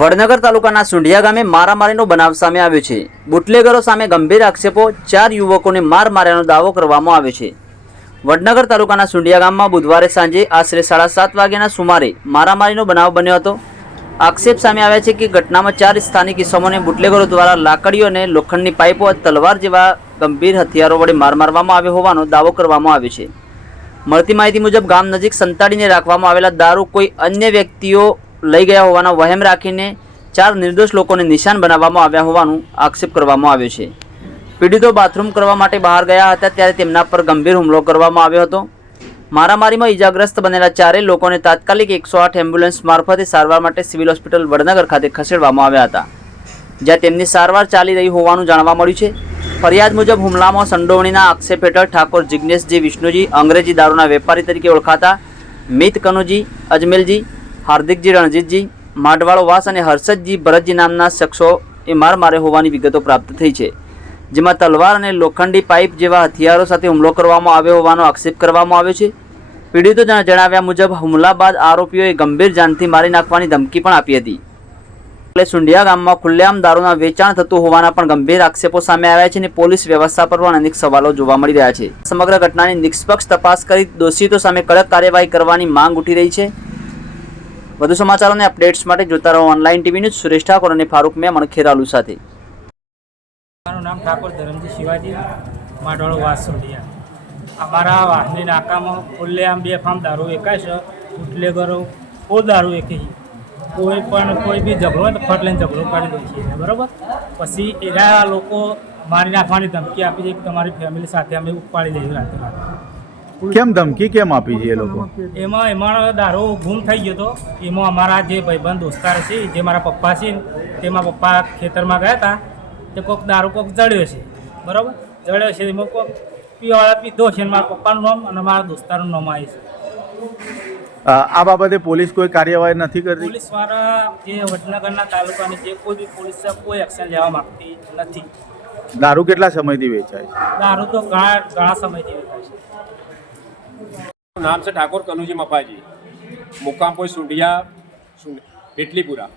વડનગર તાલુકાના સુંઢિયા ગામે મારામારીનો બનાવ સામે આવ્યો છે. બુટલેગરો સામે ગંભીર આક્ષેપો. 4 યુવકોને માર માર્યાનો દાવો કરવામાં આવ્યો છે. વડનગર તાલુકાના સુંઢિયા ગામમાં બુધવારે સાંજે આશરે 7:30 વાગ્યાના સુમારે મારામારીનો બનાવ બન્યો હતો. આક્ષેપ સામે આવ્યા છે કે ઘટનામાં 4 સ્થાનિક ઇસમોને બુટલેગરો દ્વારા લાકડીઓ અને લોખંડની પાઇપો, તલવાર જેવા ગંભીર હથિયારો વડે માર મારવામાં આવ્યો હોવાનો દાવો કરવામાં આવ્યો છે. મળતી માહિતી મુજબ ગામ નજીક સંતાડીને રાખવામાં આવેલા દારૂ કોઈ અન્ય વ્યક્તિઓ લઈ ગયા હોવાનો વહેમ રાખીને 4 નિર્દોષ લોકોને નિશાન બનાવવામાં આવ્યા હોવાનું આક્ષેપ કરવામાં આવ્યો છે. પીડિતો બાથરૂમ કરવા માટે બહાર ગયા હતા ત્યારે તેમના પર ગંભીર હુમલો કરવામાં આવ્યો હતો. મારામારીમાં ઈજાગ્રસ્ત બનેલા 4 લોકોને તાત્કાલિક 108 એમ્બ્યુલન્સ મારફતે સારવાર માટે સિવિલ હોસ્પિટલ વડનગર ખાતે ખસેડવામાં આવ્યા હતા, જ્યાં તેમની સારવાર ચાલી રહી હોવાનું જાણવા મળ્યું છે. ફરિયાદ મુજબ હુમલામાં સંડોવણીના આક્ષેપ હેઠળ ઠાકોર જિગ્નેશજી વિષ્ણુજી, અંગ્રેજી દારૂના વેપારી તરીકે ઓળખાતા મિત કનુજી, અજમેલજી, હાર્દિકજી રણજીતજી, માડવાળો વાસ અને હર્ષદજી ભરતજી નામના શખ્સોએ માર માર્યો હોવાની વિગતો પ્રાપ્ત થઈ છે, જેમાં તલવાર અને લોખંડી પાઇપ જેવા હથિયારો સાથે હુમલો કરવામાં આવ્યો હોવાનો આક્ષેપ કરવામાં આવ્યો છે. પીડિતો જણાવ્યા મુજબ હુમલા બાદ આરોપીઓએ ગંભીર જાનથી મારી નાખવાની ધમકી પણ આપી હતી. સુંઢિયા ગામમાં ખુલ્લેઆમ દારૂના વેચાણ થતું હોવાના પણ ગંભીર આક્ષેપો સામે આવ્યા છે અને પોલીસ વ્યવસ્થા પર પણ અનેક સવાલો જોવા મળી રહ્યા છે. સમગ્ર ઘટનાની નિષ્પક્ષ તપાસ કરી દોષિતો સામે કડક કાર્યવાહી કરવાની માંગ ઉઠી રહી છે. વધુ સમાચારો અને અપડેટ્સ માટે જોતા રહો online TV news. Suresh Thakor અને ફારૂક મેમણ, ખેરાલુ સાથે. મારું નામ ઠાકોર ધરમજી શિવાજી, માડવાળો વાસ સુંઢિયા. અમારા વાહની નાકામાં ખુલ્લેઆમ બેફામ દારૂ વેચાય છે. બુટલેગરો કોઈ દારૂ વેચે છે. કોઈ બી ઝઘડો હોય તો ફટ લઈને ઝઘડો કાઢી દે છે, બરાબર. પછી એના લોકો મારી નાખવાની ધમકી આપી છે કે તમારી ફેમિલી સાથે અમે ઉપાડી લઈએ રાતે. કેમ ધમકી કેમ આપી છે એ લોકો? એમાં દારૂ ગુમ થઈ ગયો હતો. એમાં અમારા જે ભાઈબંધ દોસ્તાર છે, જે મારા પપ્પા છે, તેમાં પપ્પા ખેતરમાં ગયા હતા. તે કોઈક દારૂ કોઈક જળ્યો છે, બરાબર. જળ્યો છે એમાં કોઈક પીવાળા પીધો છે. મારા પપ્પાનું નામ અને મારા દોસ્તારનું નામ આવે છે. આ બાબતે પોલીસ કોઈ કાર્યવાહી નથી કરતી? પોલીસવાળા જે વડનગરના તાલુકાની જે કોઈ બી પોલીસ છે કોઈ એક્શન લેવા માંગતી નથી. દારૂ કેટલા સમયથી વેચાય છે? દારૂ તો ઘણા સમયથી વેચાય છે. નામ છે ઠાકોર કનુજી મફાજી, મુકામ પોઈ સુંઢિયા પેટલીપુરા.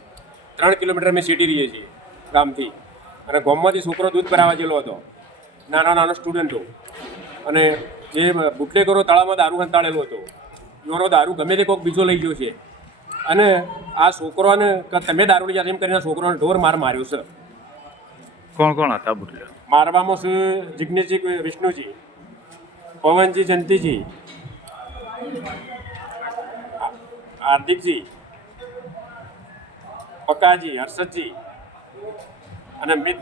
3 કિલોમીટર અમે સિટી રહીએ છીએ ગામથી. અને ગામમાંથી છોકરો દૂધ ભરાવા ગયેલો હતો, નાનો સ્ટુડન્ટો. અને એ બુટલેગરો તળાવમાં દારૂ હંતાળેલો હતો. એનો દારૂ ગમે તે કોઈક બીજો લઈ ગયો છે. અને આ છોકરોને તમે દારૂ લઈ જાય એમ કરીને છોકરોને ઢોર માર માર્યો છે. કોણ કોણ હતા બુટલેગર? મારવામાં છે જિગ્નેશજી વિષ્ણુજી, પવનજી જંતીજી, હાર્દિકજી, પકાજી, હર્ષદજી અને મિત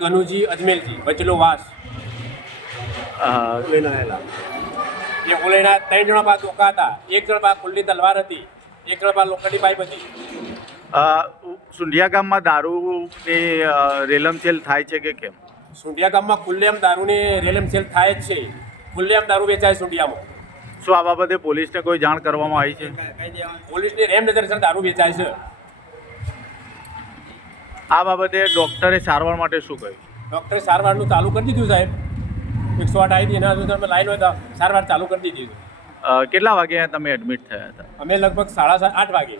કનુજી, અજમેલજી, વચલો વાસ. એ ઓલેના 3 જણા પાસે ધોકા હતા. 1 જણ પાસે ખુલ્લી તલવાર હતી, 1 જણ પાસે લોખંડી પાઇપ હતી. સુંઢિયા ગામમાં દારૂ એ રેલમછેલ થાય છે કે કેમ? સુંઢિયા ગામમાં ખુલ્લેઆમ દારૂની રેલમછેલ થાય જ છે. ખુલ્લેઆમ દારૂ વેચાય સુંઢિયામાં. શું આ બાબતે પોલીસને કોઈ જાણ કરવામાં આવી છે? પોલીસની રેમ નજર સર દારૂ વેચાય છે. આ બાબતે ડૉક્ટરે સારવાર માટે શું કહ્યું? ડૉક્ટરે સારવારનું ચાલુ કરી દીધું સાહેબ. 108 આવી હતી, એના તમે લાઈન હોય તો સારવાર ચાલુ કરી દીધી. કેટલા વાગે તમે એડમિટ થયા હતા? અમે લગભગ 8:30 વાગે.